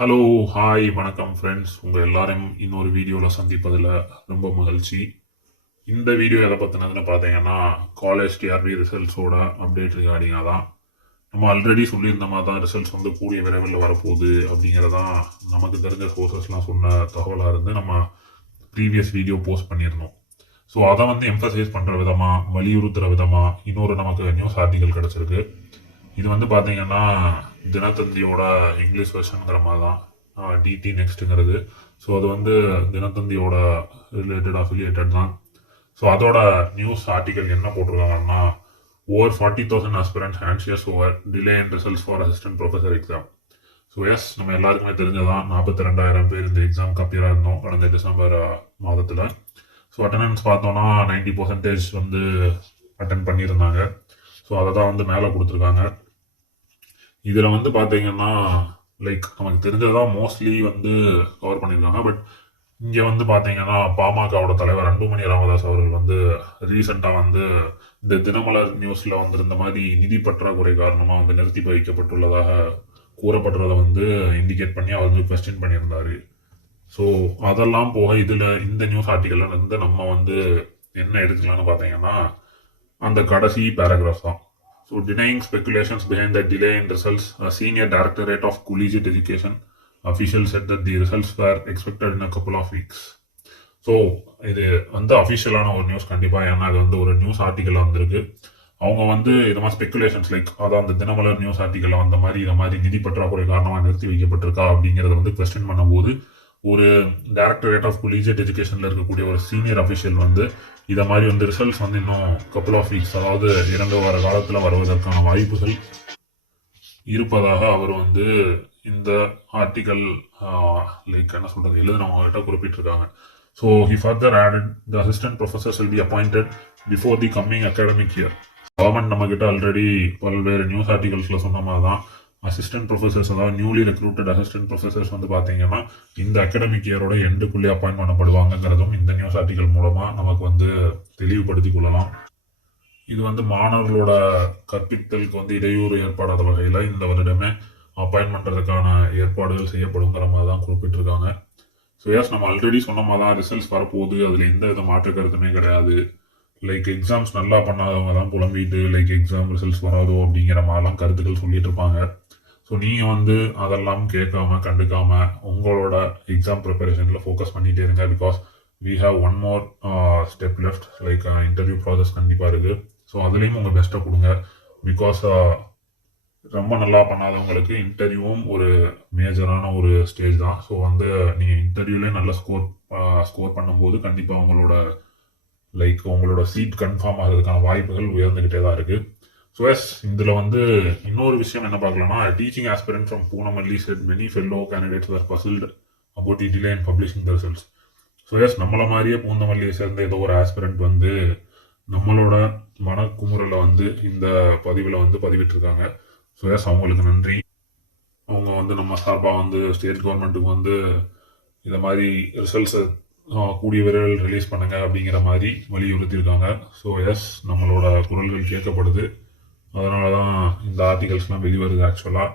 Hello, hi, வணக்கம் friends. உங்கள் எல்லாரையும் இன்னொரு வீடியோவில் சந்திப்பதில் ரொம்ப மகிழ்ச்சி. இந்த வீடியோ எதை பற்றினதுன்னு பார்த்தீங்கன்னா, காலேஜ் டிஆர்பி ரிசல்ட்ஸோட அப்டேட் ரிகார்டிங்காக தான். நம்ம ஆல்ரெடி சொல்லியிருந்த மாதிரி தான் ரிசல்ட்ஸ் வந்து கூடிய விரைவில் வரப்போகுது அப்படிங்கிறதான் நமக்கு தெரிஞ்ச சோர்சஸ்லாம் சொன்ன தகவலாக இருந்து நம்ம ப்ரீவியஸ் வீடியோ போஸ்ட் பண்ணியிருந்தோம். ஸோ அதை வந்து எம்ஃபசைஸ் பண்ணுற விதமாக, வலியுறுத்துகிற விதமாக இன்னொரு நமக்கு நியூஸ் ஆர்டிக்கல் கிடச்சிருக்கு. இது வந்து பார்த்தீங்கன்னா தினத்தந்தியோட இங்கிலீஷ் வெர்ஷனுங்கிற மாதிரி தான் டிடி நெக்ஸ்ட்டுங்கிறது. ஸோ அது வந்து தினத்தந்தியோட அஃபிலியேட்டட் தான். ஸோ அதோட நியூஸ் ஆர்டிக்கல் என்ன போட்டிருக்காங்கன்னா, over 40,000 aspirants anxious over delay in results for assistant professor exam. So yes, நம்ம எல்லாருக்குமே தெரிஞ்சதான் 42,000 பேர் இந்த எக்ஸாமுக்கு அப்பியராக இருந்தோம் கடந்த டிசம்பர் மாதத்தில். ஸோ அட்டண்டன்ஸ் பார்த்தோன்னா 90% வந்து அட்டன் பண்ணியிருந்தாங்க. ஸோ அதை தான் வந்து மேலே கொடுத்துருக்காங்க. இதில் வந்து பார்த்தீங்கன்னா லைக் நமக்கு தெரிஞ்சதான் மோஸ்ட்லி வந்து கவர் பண்ணியிருக்காங்க. பட் இங்கே வந்து பார்த்தீங்கன்னா பாமகவோட தலைவர் அன்புமணி ராமதாஸ் அவர்கள் வந்து ரீசெண்டாக வந்து இந்த தினமலர் நியூஸில் வந்திருந்த மாதிரி நிதி பற்றாக்குறை காரணமாக வந்து நிறுத்தி வைக்கப்பட்டுள்ளதாக கூறப்படுறதை வந்து இண்டிகேட் பண்ணி அவர் வந்து கொஸ்டின் பண்ணியிருந்தாரு. ஸோ அதெல்லாம் போக இதில் இந்த நியூஸ் ஆர்டிக்கல்ல இருந்து நம்ம வந்து என்ன எடுத்துக்கலாம்னு பார்த்தீங்கன்னா அந்த கடைசி பேராகிராஃப் தான். So, denying speculations behind the delay in results, a senior directorate of collegiate education official said that the results were expected in a couple of weeks. So இது வந்து அஃபிஷியலான ஒரு நியூஸ் கண்டிப்பாக. ஏன்னா அது வந்து ஒரு நியூஸ் ஆர்டிக்கல் வந்திருக்கு. அவங்க வந்து இது மாதிரி ஸ்பெகுலேஷன்ஸ் லைக் அதான் அந்த தினமலர் நியூஸ் ஆர்டிக்கல் வந்த மாதிரி இதை மாதிரி நிதி பற்றாக்குறை காரணமாக நிறுத்தி வைக்கப்பட்டிருக்கா அப்படிங்கிறத வந்து கொஸ்டின் பண்ணும்போது ஒரு டைரக்டரேட் ஆஃப் கொலீஜியேட் எஜுகேஷனில் இருக்கக்கூடிய ஒரு சீனியர் அஃபிஷியல் வந்து இதை மாதிரி வந்து ரிசல்ட்ஸ் வந்து இன்னும் கப்புள் ஆஃப் வீக்ஸ், அதாவது 2 வார காலத்தில் வருவதற்கான வாய்ப்புகள் இருப்பதாக அவர் வந்து இந்த ஆர்டிக்கல் லைக் என்ன சொல்றது எழுதினவங்ககிட்ட குறிப்பிட்டிருக்காங்க. So he further added the assistant professors will be appointed before the coming academic year. Government நம்ம கிட்ட ஆல்ரெடி பல்வேறு நியூஸ் ஆர்டிகல்ஸ்ல சொன்ன மாதிரி தான் அசிஸ்டன்ட் ப்ரொஃபசர்ஸ், அதாவது நியூலி ரெக்ரூட்டட் அசிஸ்டன்ட் ப்ரொஃபசர்ஸ் வந்து பார்த்தீங்கன்னா இந்த அகாடமிக் இயரோட எண்டுக்குள்ளே அப்பாயின்ட் பண்ணப்படுவாங்கிறதும் இந்த நியூஸ் ஆர்டிகல் மூலமாக நமக்கு வந்து தெளிவுபடுத்திக் கொள்ளலாம். இது வந்து மாணவர்களோட கற்பித்தலுக்கு வந்து இடையூறு ஏற்படாத வகையில் இந்த வருடமே அப்பாயின்ட் பண்ணுறதுக்கான ஏற்பாடுகள் செய்யப்படுங்கிற மாதிரி தான் குறிப்பிட்டிருக்காங்க. ஸோ எஸ், நம்ம ஆல்ரெடி சொன்ன மாதிரி தான் ரிசல்ட்ஸ் வரப்போகுது, அதில் எந்த வித மாற்று கருத்துமே கிடையாது. லைக் எக்ஸாம்ஸ் நல்லா பண்ணாதவங்க தான் புலம்பிட்டு லைக் எக்ஸாம் ரிசல்ட்ஸ் வராதோ அப்படிங்கிற மாதிரிலாம் கருத்துக்கள் சொல்லிட்டு இருப்பாங்க. ஸோ நீங்கள் வந்து அதெல்லாம் கேட்காம கண்டுக்காம உங்களோட எக்ஸாம் ப்ரிப்பரேஷனில் ஃபோக்கஸ் பண்ணிகிட்டே இருங்க. Because we have one more step left, like interview process கண்டிப்பாக இருக்குது. ஸோ அதுலேயும் உங்கள் பெஸ்ட்டை கொடுங்க. பிகாஸ் ரொம்ப நல்லா பண்ணாதவங்களுக்கு இன்டர்வியூவும் ஒரு மேஜரான ஒரு ஸ்டேஜ் தான். ஸோ வந்து நீங்கள் இன்டர்வியூலேயே நல்ல ஸ்கோர் பண்ணும்போது கண்டிப்பாக உங்களோட சீட் கன்ஃபார்ம் ஆகிறதுக்கான வாய்ப்புகள் உயர்ந்துக்கிட்டே தான் இருக்குது. ஸோ எஸ், இதில் வந்து இன்னொரு விஷயம் என்ன பார்க்கலாம்னா, teaching aspirant from Poonamallee said many fellow candidates were puzzled about the delay in publishing the results. So yes, நம்மளை மாதிரியே பூந்தமல்லியை சேர்ந்த ஏதோ ஒரு ஆஸ்பிரண்ட் வந்து நம்மளோட மனக்குமுறலை வந்து இந்த பதிவில் வந்து பதிவிட்டிருக்காங்க. ஸோ எஸ், அவங்களுக்கு நன்றி. அவங்க வந்து நம்ம சார்பாக வந்து ஸ்டேட் கவர்மெண்ட்டுக்கு வந்து இந்த மாதிரி ரிசல்ட்ஸை கூடிய விரைவில் ரிலீஸ் பண்ணுங்க அப்படிங்கிற மாதிரி வலியுறுத்தியிருக்காங்க. ஸோ எஸ், நம்மளோட குரல்கள் கேட்கப்படுது. அதனால தான் இந்த ஆர்டிகல்ஸ்லாம் வெளிவருது. ஆக்சுவலாக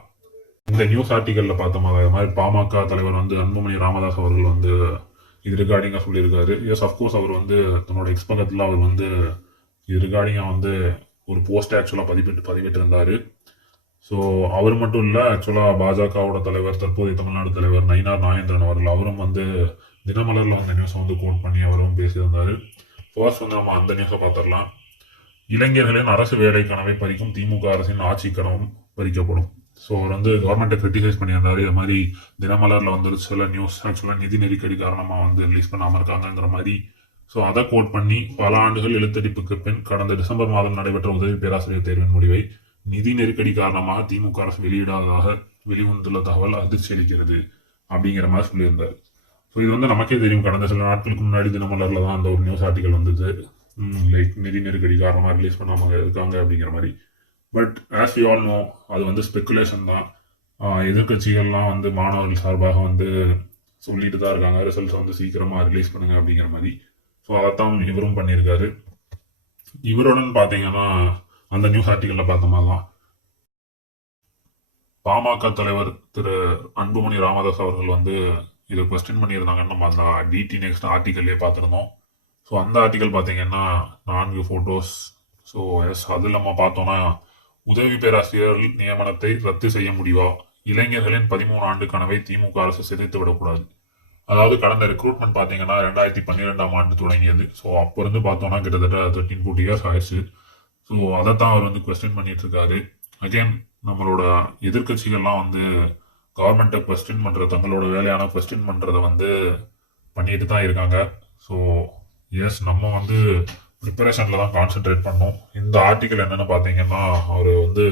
இந்த நியூஸ் ஆர்டிக்கலில் பார்த்தோம், அது மாதிரி பாமக தலைவர் வந்து அன்புமணி ராமதாஸ் அவர்கள் வந்து இது ரிகார்டிங்காக சொல்லியிருக்காரு. எஸ், அஃப்கோர்ஸ் அவர் வந்து தன்னோட எக்ஸ்பகத்தில் அவர் வந்து இது ரிகார்டிங்காக வந்து ஒரு போஸ்ட் ஆக்சுவலாக பதிவிட்டிருந்தார். ஸோ அவர் மட்டும் இல்லை, ஆக்சுவலாக பாஜகவோட தலைவர், தற்போதைய தமிழ்நாடு தலைவர் நயினார் நாகேந்திரன் அவர்கள், அவரும் வந்து தினமலரில் அந்த நியூஸை வந்து கோட் பண்ணி அவரும் பேசியிருந்தார். ஃபர்ஸ்ட் வந்து நம்ம அந்த நியூஸை பார்த்துடலாம். இளைஞர்களின் அரசு வேலை கனவை பறிக்கும் திமுக அரசின் ஆட்சி கனவும் பறிக்கப்படும். ஸோ அவர் வந்து கவர்மெண்ட்டை கிரிட்டிசைஸ் பண்ணியிருந்தார். இது மாதிரி தினமலரில் வந்து சில நியூஸ் ஆக்சுவலாக நிதி நெருக்கடி காரணமாக வந்து ரிலீஸ் பண்ணாமல் இருக்காங்கிற மாதிரி. ஸோ அதை கோட் பண்ணி பல ஆண்டுகள் இழுத்தடிப்புக்கு பின் கடந்த டிசம்பர் மாதம் நடைபெற்ற உதவி பேராசிரியர் தேர்வின் முடிவை நிதி நெருக்கடி காரணமாக திமுக அரசு வெளியிடாததாக வெளிவந்துள்ள தகவல் அதிர்ச்சி அளிக்கிறது அப்படிங்கிற மாதிரி சொல்லியிருந்தார். ஸோ இது வந்து நமக்கே தெரியும், கடந்த சில நாட்களுக்கு முன்னாடி தினமலரில் தான் அந்த ஒரு நியூஸ் ஆர்டிக்கல் வந்தது, லைக் நிதி நெருக்கடி காரணமாக ரிலீஸ் பண்ணாமல் இருக்காங்க அப்படிங்கிற மாதிரி. But as you all know, அது வந்து ஸ்பெக்குலேஷன் தான். எதிர்கட்சிகள்லாம் வந்து மாணவர்கள் சார்பாக வந்து சொல்லிட்டு தான் இருக்காங்க, ரிசல்ட்ஸ் வந்து சீக்கிரமாக ரிலீஸ் பண்ணுங்க அப்படிங்கிற மாதிரி. ஸோ அதைத்தான் இவரும் பண்ணியிருக்காரு. இவருடன் பார்த்தீங்கன்னா அந்த நியூஸ் ஆர்டிக்கலில் பார்த்த மாதிரி தான் பாமக தலைவர் திரு அன்புமணி ராமதாஸ் அவர்கள் வந்து இதை கொஸ்டின் பண்ணியிருந்தாங்கன்னு நம்ம அந்த டிடி நெக்ஸ்ட் ஆர்டிக்கல்லே பார்த்துருந்தோம். ஸோ அந்த ஆர்டிக்கல் பார்த்தீங்கன்னா 4 ஃபோட்டோஸ். ஸோ எஸ் அதில் நம்ம பார்த்தோம்னா உதவி பேராசிரியர் நியமனத்தை ரத்து செய்ய முடிவா, இளைஞர்களின் 13 ஆண்டு கனவை திமுக அரசு சிதைத்து விடக்கூடாது. அதாவது கடந்த ரெக்ரூட்மெண்ட் பார்த்தீங்கன்னா 2012ஆம் ஆண்டு தொடங்கியது. ஸோ அப்போ இருந்து பார்த்தோம்னா கிட்டத்தட்ட 13-14 இயர்ஸ் ஆயிடுச்சு. ஸோ அதைத்தான் அவர் வந்து கொஸ்டின் பண்ணிட்டு இருக்காரு. அகெயின் நம்மளோட எதிர்கட்சிகள்லாம் வந்து கவர்மெண்ட்டை கொஸ்டின் பண்ணுற தங்களோட வேலையான கொஸ்டின் பண்ணுறதை வந்து பண்ணிட்டு தான் இருக்காங்க. ஸோ எஸ் நம்ம வந்து ப்ரிப்பரேஷனில் தான் கான்சென்ட்ரேட் பண்ணோம். இந்த ஆர்டிக்கல் என்னென்னு பார்த்தீங்கன்னா அவர் வந்து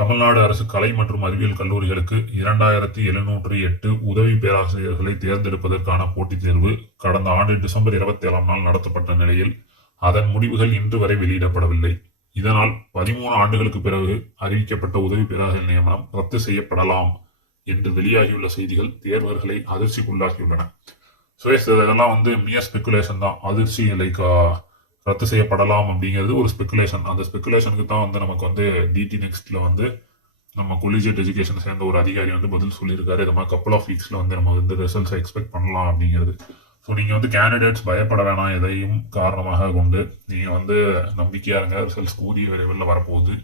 தமிழ்நாடு அரசு கலை மற்றும் அறிவியல் கல்லூரிகளுக்கு 2708 உதவி பேராசிரியர்களை தேர்ந்தெடுப்பதற்கான போட்டித் தேர்வு கடந்த ஆண்டு டிசம்பர் 27ஆம் நாள் நடத்தப்பட்ட நிலையில் அதன் முடிவுகள் இன்று வரை வெளியிடப்படவில்லை. இதனால் 13 ஆண்டுகளுக்கு பிறகு அறிவிக்கப்பட்ட உதவி பேராசிரியர் நியமனம் ரத்து செய்யப்படலாம் என்று வெளியாகியுள்ள செய்திகள் தேர்வர்களை அதிர்ச்சிக்குள்ளாகியுள்ளன. ஸோ இதெல்லாம் வந்து மிய ஸ்பெகுலேஷன் தான். அதிர்ச்சி லைக் ரத்து செய்யப்படலாம் அப்படிங்கிறது ஒரு ஸ்பெகுலேஷன். அந்த ஸ்பெகுலேஷனுக்கு தான் வந்து நமக்கு வந்து டிடி நெக்ஸ்ட்ல வந்து நம்ம கொலிஜியேட் எஜுகேஷன் சேர்ந்த ஒரு அதிகாரி வந்து பதில் சொல்லியிருக்காரு. இது மாதிரி கப்பல் ஆஃப் வீக்ஸ்ல வந்து நம்ம வந்து ரிசல்ட்ஸ் எக்ஸ்பெக்ட் பண்ணலாம் அப்படிங்கிறது. ஸோ நீங்கள் வந்து கேண்டிடேட்ஸ் பயப்பட வேணாம். எதையும் காரணமாக கொண்டு நீங்கள் வந்து நம்பிக்கையாக இருங்க. ரிசல்ட்ஸ் கூடிய விரைவில் வரப்போகுது.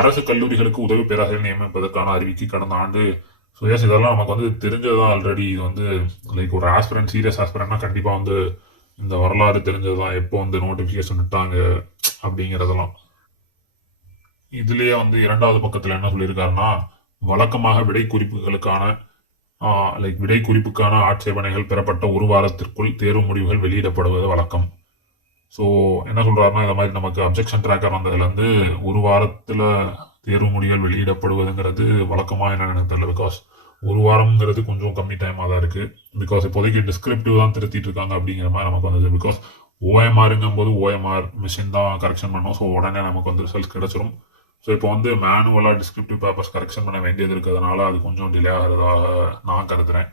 அரசு கல்லூரிகளுக்கு உதவி பேராசிரியர் நியமிப்பதற்கான அறிவிக்கை கடந்த ஆண்டு. ஸோ எஸ் இதெல்லாம் நமக்கு வந்து தெரிஞ்சதுதான் ஆல்ரெடி. இது வந்து லைக் ஒரு ஆஸ்பிரண்ட், சீரியஸ் ஆஸ்பிரண்ட்னா கண்டிப்பாக வந்து இந்த வரலாறு தெரிஞ்சதுதான். எப்போ வந்து நோட்டிஃபிகேஷன் விட்டாங்க அப்படிங்கிறதெல்லாம். இதுலேயே வந்து 2வது பக்கத்தில் என்ன சொல்லியிருக்காருன்னா, வழக்கமாக விடை குறிப்புகளுக்கான விடை குறிப்புக்கான ஆட்சேபனைகள் பெறப்பட்ட ஒரு வாரத்திற்குள் தேர்வு முடிவுகள் வெளியிடப்படுவது வழக்கம். ஸோ என்ன சொல்றாருன்னா, இந்த மாதிரி நமக்கு அப்ஜெக்ஷன் ட்ராக்கர் வந்ததுலேருந்து ஒரு வாரத்தில் தேர்வு முடிவுகள் வெளியிடப்படுவதுங்கிறது வழக்கமாக என்னன்னு தெரியல. பிகாஸ் ஒரு வாரம்ங்கிறது கொஞ்சம் கம்மி டைமாக தான் இருக்குது. பிகாஸ் இப்போதைக்கு டிஸ்கிரிப்டிவ் தான் திருத்திட்டு இருக்காங்க அப்படிங்கிற மாதிரி நமக்கு வந்தது. பிகாஸ் ஓஎம்ஆருங்கும் போது ஓஎம்ஆர் மிஷின் தான் கரெக்ஷன் பண்ணோம். ஸோ உடனே நமக்கு வந்து ரிசல்ட்ஸ் கிடைச்சிரும். ஸோ இப்போ வந்து மேனுவலாக டிஸ்கிரிப்டிவ் பேப்பர்ஸ் கரெக்ஷன் பண்ண வேண்டியது இருக்கிறதுனால அது கொஞ்சம் டிலே ஆகிறதாக நான் கருதுறேன்.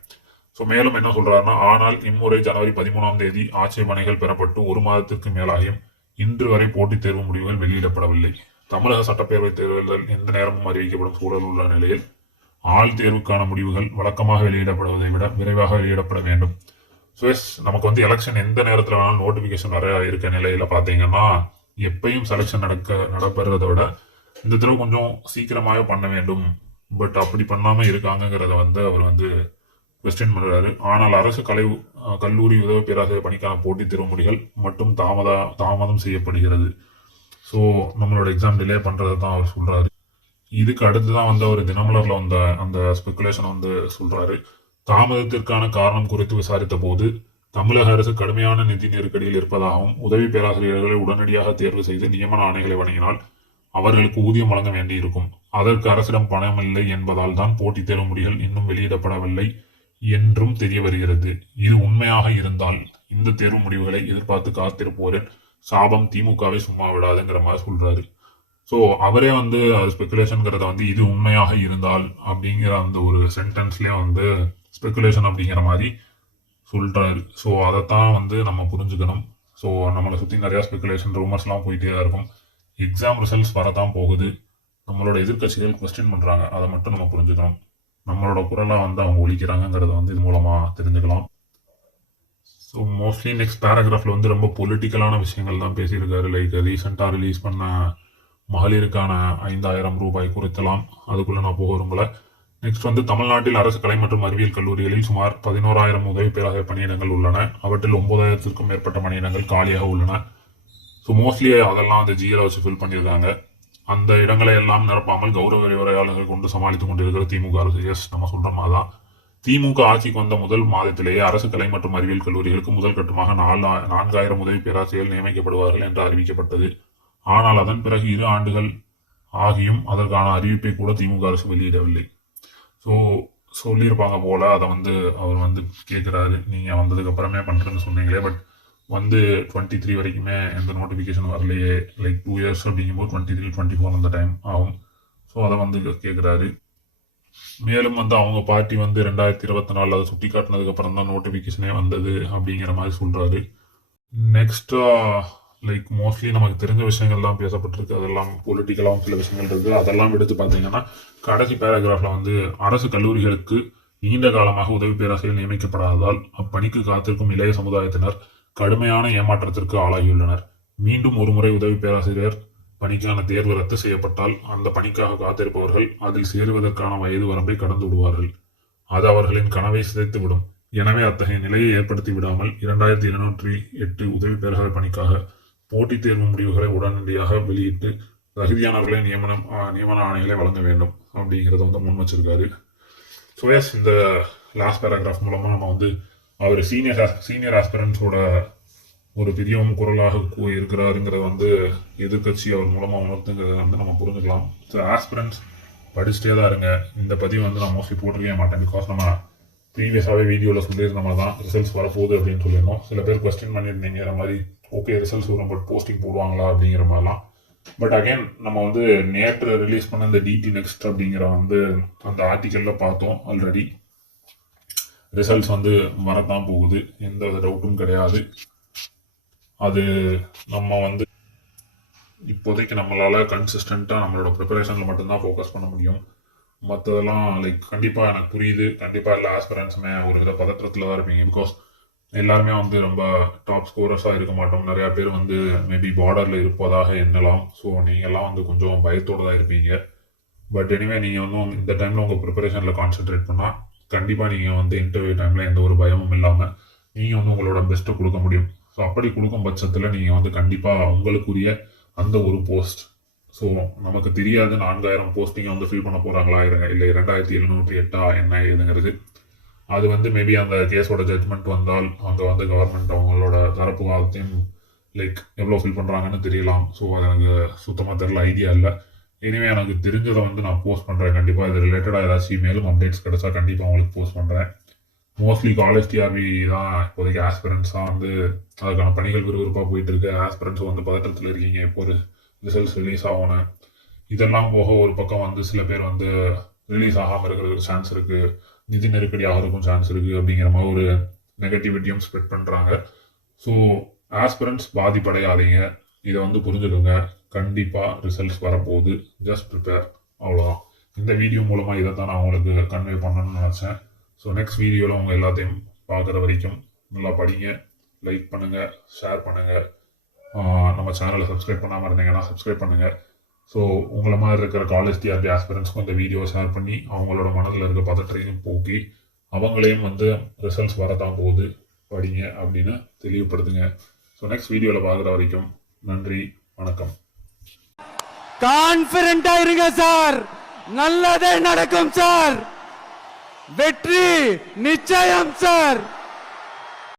ஸோ மேலும் என்ன சொல்றாருன்னா, ஆனால் இம்முறை ஜனவரி 13ஆம் தேதி ஆட்சேபனைகள் பெறப்பட்டு ஒரு மாதத்திற்கு மேலாகியும் இன்று வரை போட்டித் தேர்வு முடிவுகள் வெளியிடப்படவில்லை. தமிழக சட்டப்பேரவைத் தேர்தல்கள் எந்த நேரமும் அறிவிக்கப்படும் சூழல் உள்ள நிலையில் ஆள் தேர்வுக்கான முடிவுகள் வழக்கமாக வெளியிடப்படுவதை விட விரைவாக வெளியிடப்பட வேண்டும். ஸோ எஸ் நமக்கு வந்து எலெக்ஷன் எந்த நேரத்தில் வேணாலும் நோட்டிஃபிகேஷன் வர இருக்க நிலையில பார்த்தீங்கன்னா, எப்பயும் செலெக்ஷன் நடப்பதை விட இந்த தடவை கொஞ்சம் சீக்கிரமாகவே பண்ண வேண்டும். பட் அப்படி பண்ணாம இருக்காங்கிறத வந்து அவர் வந்து கொஸ்டின் பண்றாரு. ஆனால் அரசு கல்லூரி உதவி பேராசிரியர் பணிக்கான போட்டித் தேர்வு முடிவுகள் மட்டும் தாமதம் செய்யப்படுகிறது. ஸோ நம்மளோட எக்ஸாம் டிலே பண்றதை தான் அவர் சொல்றாரு. இதுக்கு அடுத்துதான் வந்து அவர் தினமலர்ல வந்த அந்த ஸ்பெகுலேஷன் வந்து சொல்றாரு. தாமதத்திற்கான காரணம் குறித்து விசாரித்த போது தமிழக அரசு கடுமையான நிதி நெருக்கடியில் இருப்பதாகவும் உதவி பேராசிரியர்களை உடனடியாக தேர்வு செய்து நியமன ஆணைகளை வழங்கினால் அவர்களுக்கு ஊதியம் வழங்க வேண்டியிருக்கும். அதற்கு அரசிடம் பணம் இல்லை என்பதால் தான் போட்டித் தேர்வு முடிவுகள் இன்னும் வெளியிடப்படவில்லை என்றும் தெரிய வருகிறது. இது உண்மையாக இருந்தால் இந்த தேர்வு முடிவுகளை எதிர்பார்த்து காத்திருப்போரின் சாபம் திமுகவை சும்மா விடாதுங்கிற மாதிரி சொல்றாரு. ஸோ அவரே வந்து ஸ்பெகுலேஷன்ங்கிறத வந்து இது உண்மையாக இருந்தால் அப்படிங்கிற அந்த ஒரு சென்டென்ஸ்லேயே வந்து ஸ்பெகுலேஷன் அப்படிங்கிற மாதிரி சொல்றாரு. ஸோ அதைத்தான் வந்து நம்ம புரிஞ்சுக்கணும். ஸோ நம்மளை சுற்றி நிறையா ஸ்பெகுலேஷன் ரூமர்ஸ்லாம் போயிட்டே தான் இருக்கும். எக்ஸாம் ரிசல்ட்ஸ் வரதான் போகுது. நம்மளோட எதிர்கட்சிகள் கொஸ்டின் பண்ணுறாங்க. அதை மட்டும் நம்ம புரிஞ்சுக்கணும். நம்மளோட குரலாக வந்து அவங்க ஒழிக்கிறாங்கிறத வந்து இது மூலமாக தெரிஞ்சுக்கலாம். ஸோ மோஸ்ட்லி நெக்ஸ்ட் பேராகிராஃபில் வந்து ரொம்ப பொலிட்டிக்கலான விஷயங்கள் தான் பேசியிருக்காரு. லைக் ரீசெண்டாக ரிலீஸ் பண்ண மகளிருக்கான 5000 ரூபாய் குறித்தலாம். அதுக்குள்ளே நான் போக விரும்பல. நெக்ஸ்ட் வந்து தமிழ்நாட்டில் அரசு கலை மற்றும் அறிவியல் கல்லூரிகளில் சுமார் 11,000 உதவி பேராசிரியர் பணியிடங்கள் உள்ளன. அவற்றில் 9,000க்கும் மேற்பட்ட பணியிடங்கள் காலியாக உள்ளன. ஸோ மோஸ்ட்லி அதெல்லாம் அந்த ஜிஎல வச்சு ஃபில் பண்ணியிருக்காங்க. அந்த இடங்களை எல்லாம் நிரப்பாமல் கௌரவ விரைவாளர்கள் கொண்டு சமாளித்துக் கொண்டிருக்கிற திமுக அரசு. எஸ் நம்ம சொல்ற மாதிரி தான். திமுக ஆட்சிக்கு வந்த முதல் மாதத்திலேயே அரசு கலை மற்றும் அறிவியல் கல்லூரிகளுக்கு முதல் கட்டமாக 4,000 உதவி பேராசிரியர்கள் நியமிக்கப்படுவார்கள் என்று அறிவிக்கப்பட்டது. ஆனால் அதன் பிறகு 2 ஆண்டுகள் ஆகியும் அதற்கான அறிவிப்பை கூட திமுக அரசு வெளியிடவில்லை. ஸோ சொல்லியிருப்பாங்க போல. அதை வந்து அவர் வந்து கேட்குறாரு, நீங்கள் வந்ததுக்கு அப்புறமே பண்ணுறேன்னு சொன்னீங்களே, பட் வந்து 23 வரைக்குமே எந்த நோட்டிஃபிகேஷன் வரலையே. லைக் 2 இயர்ஸ் அப்படிங்கும்போது 23, 24 அந்த டைம் ஆகும். ஸோ அதை வந்து கேட்குறாரு. மேலும் வந்து அவங்க பார்ட்டி வந்து 2024 அதை சுட்டி காட்டினதுக்கு அப்புறம் தான் நோட்டிஃபிகேஷனே வந்தது அப்படிங்கிற மாதிரி சொல்றாரு. நெக்ஸ்டா லைக் மோஸ்ட்லி நமக்கு தெரிஞ்ச விஷயங்கள் தான் பேசப்பட்டிருக்கு. அதெல்லாம் பொலிட்டிக்கலாகவும் சில விஷயங்கள் இருக்குது. அதெல்லாம் எடுத்து பார்த்தீங்கன்னா கடைசி பேராகிராஃபில் வந்து அரசு கல்லூரிகளுக்கு நீண்ட காலமாக உதவி பேராசிரியர் நியமிக்கப்படாததால் அப்பணிக்கு காத்திருக்கும் இளைய சமுதாயத்தினர் கடுமையான ஏமாற்றத்திற்கு ஆளாகியுள்ளனர். மீண்டும் ஒருமுறை உதவி பேராசிரியர் பணிக்கான தேர்வு ரத்து செய்யப்பட்டால் அந்த பணிக்காக காத்திருப்பவர்கள் அதில் சேருவதற்கான வயது வரம்பை கடந்து விடுவார்கள். அது அவர்களின் கனவை சிதைத்துவிடும். எனவே அத்தகைய நிலையை ஏற்படுத்தி விடாமல் 2208 உதவி பேராசிரியர் பணிக்காக போட்டித் தேர்வு முடிவுகளை உடனடியாக வெளியிட்டு தகுதியானவர்களை நியமன ஆணைகளை வழங்க வேண்டும் அப்படிங்கிறத வந்து முன் வச்சிருக்காரு. ஸோ எஸ், இந்த லாஸ்ட் பேராகிராஃப் மூலமாக நம்ம வந்து அவர் சீனியர் ஆஸ்பிரன்ஸோட ஒரு பெரியவும் குரலாக இருக்கிறாருங்கிறத வந்து எதிர்கட்சி அவர் மூலமாக உணர்த்துங்கிறத வந்து நம்ம புரிஞ்சுக்கலாம். ஸோ ஆஸ்பிரன்ஸ் படிச்சுட்டே தான் இருங்க. இந்த பதிவு வந்து நான் மோஸ்ட்லி போட்டிருக்கவே மாட்டேன். பிகாஸ் நம்ம ப்ரீவியஸாகவே வீடியோவில் சொல்லியிருந்த மாதிரி தான் ரிசல்ட்ஸ் வரப்போகுது அப்படின்னு சொல்லியிருந்தோம். சில பேர் கொஸ்டின் பண்ணியிருந்தீங்க இந்த மாதிரி, ஓகே ரிசல்ட்ஸ் வரும் பட் போஸ்டிங் போடுவாங்களா அப்படிங்கிற மாதிரிலாம். பட் அகைன் நம்ம வந்து நேற்று ரிலீஸ் பண்ண இந்த டிடி நெக்ஸ்ட் அப்படிங்கிற வந்து அந்த ஆர்டிக்கலில் பார்த்தோம். ஆல்ரெடி ரிசல்ட்ஸ் வந்து வரத்தான் போகுது, எந்த வித டவுட்டும் கிடையாது. அது நம்ம வந்து இப்போதைக்கு நம்மளால் கன்சிஸ்டண்ட்டாக நம்மளோட ப்ரிப்பரேஷனில் மட்டும்தான் ஃபோக்கஸ் பண்ண முடியும். மற்றதெல்லாம் லைக் கண்டிப்பாக எனக்கு புரியுது. கண்டிப்பாக எல்லா ஆஸ்பிரன்ஸுமே ஒரு வித பதற்றத்தில் தான் இருப்பீங்க. பிகாஸ் எல்லாருமே வந்து ரொம்ப டாப் ஸ்கோரர்ஸாக இருக்க மாட்டோம். நிறையா பேர் வந்து மேபி பார்டரில் இருப்பதாக எண்ணலாம். ஸோ நீங்கள்லாம் வந்து கொஞ்சம் பயத்தோடு தான் இருப்பீங்க. பட் எனிவே நீங்கள் வந்து இந்த டைமில் உங்கள் ப்ரிப்பரேஷனில் கான்சென்ட்ரேட் பண்ணால் கண்டிப்பாக நீங்கள் வந்து இன்டர்வியூ டைமில் எந்த ஒரு பயமும் இல்லாமல் நீங்கள் வந்து உங்களோட பெஸ்ட்டை கொடுக்க முடியும். ஸோ அப்படி கொடுக்கும் பட்சத்தில் நீங்கள் வந்து கண்டிப்பாக உங்களுக்குரிய அந்த ஒரு போஸ்ட், ஸோ நமக்கு தெரியாது 4000 போஸ்டிங்கை வந்து ஃபில் பண்ண போகிறாங்களா இல்லை 2708 என்ன ஏதுங்கிறது. அது வந்து மேபி அந்த கேஸோட ஜட்மெண்ட் வந்தால் அங்கே வந்து கவர்மெண்ட் அவங்களோட தரப்பு வாதத்தையும் லைக் எவ்வளோ ஃபில் பண்ணுறாங்கன்னு தெரியலாம். ஸோ அது எனக்கு சுத்தமாக தெரில, ஐடியா இல்லை. இனிமே எனக்கு தெரிஞ்சதை வந்து நான் போஸ்ட் பண்ணுறேன். கண்டிப்பாக இது ரிலேட்டடாக ஏதாச்சும் மேலும் அப்டேட்ஸ் கிடைச்சா கண்டிப்பாக அவங்களுக்கு போஸ்ட் பண்ணுறேன். மோஸ்ட்லி காலேஜ் டிஆர்பி தான் இப்போதைக்கு ஆஸ்பிரன்ஸாக வந்து அதுக்கான பணிகள் விறுவிறுப்பாக போயிட்டு இருக்கு. ஆஸ்பிரன்ஸ் வந்து பதற்றத்தில் இருக்கீங்க, இப்போ ஒரு ரிசல்ட்ஸ் ரிலீஸ் ஆகணும். இதெல்லாம் போக ஒரு பக்கம் வந்து சில பேர் வந்து ரிலீஸ் ஆகாமல் இருக்கிறதுக்கு சான்ஸ் இருக்குது, நிதி நெருக்கடி ஆகிறதுக்கும் சான்ஸ் இருக்குது அப்படிங்கிற மாதிரி ஒரு நெகட்டிவிட்டியும் ஸ்ப்ரெட் பண்ணுறாங்க. ஸோ ஆஸ்பிரன்ஸ் பாதிப்படையாதீங்க, இதை வந்து புரிஞ்சுக்கோங்க. கண்டிப்பாக ரிசல்ட்ஸ் வரப்போகுது, ஜஸ்ட் ப்ரிப்பேர், அவ்வளோதான். இந்த வீடியோ மூலமாக இதை தான் நான் உங்களுக்கு கன்வே பண்ணணும்னு நினச்சேன். ஸோ நெக்ஸ்ட் வீடியோவில் உங்கள் எல்லாத்தையும் பார்க்குற வரைக்கும் நல்லா படிங்க, லைக் பண்ணுங்கள், ஷேர் பண்ணுங்கள். நம்ம சேனலை சப்ஸ்கிரைப் பண்ணாமல் இருந்தீங்கன்னா சப்ஸ்கிரைப் பண்ணுங்கள். ஸோ உங்களை மாதிரி இருக்கிற காலேஜ் டிஆர்பி ஆஸ்பிரன்ஸ்க்கும் இந்த வீடியோ ஷேர் பண்ணி அவங்களோட மனதில் இருக்க பதற்றத்தையும் போக்கி அவங்களையும் வந்து ரிசல்ட்ஸ் வரதான் போகுது, படிங்க அப்படின்னு தெளிவுபடுத்துங்க. ஸோ நெக்ஸ்ட் வீடியோவில் பார்க்குற வரைக்கும் நன்றி, வணக்கம். கான்பிடென்ட்டா இருங்க சார், நல்லதே நடக்கும் சார், வெற்றி நிச்சயம் சார்.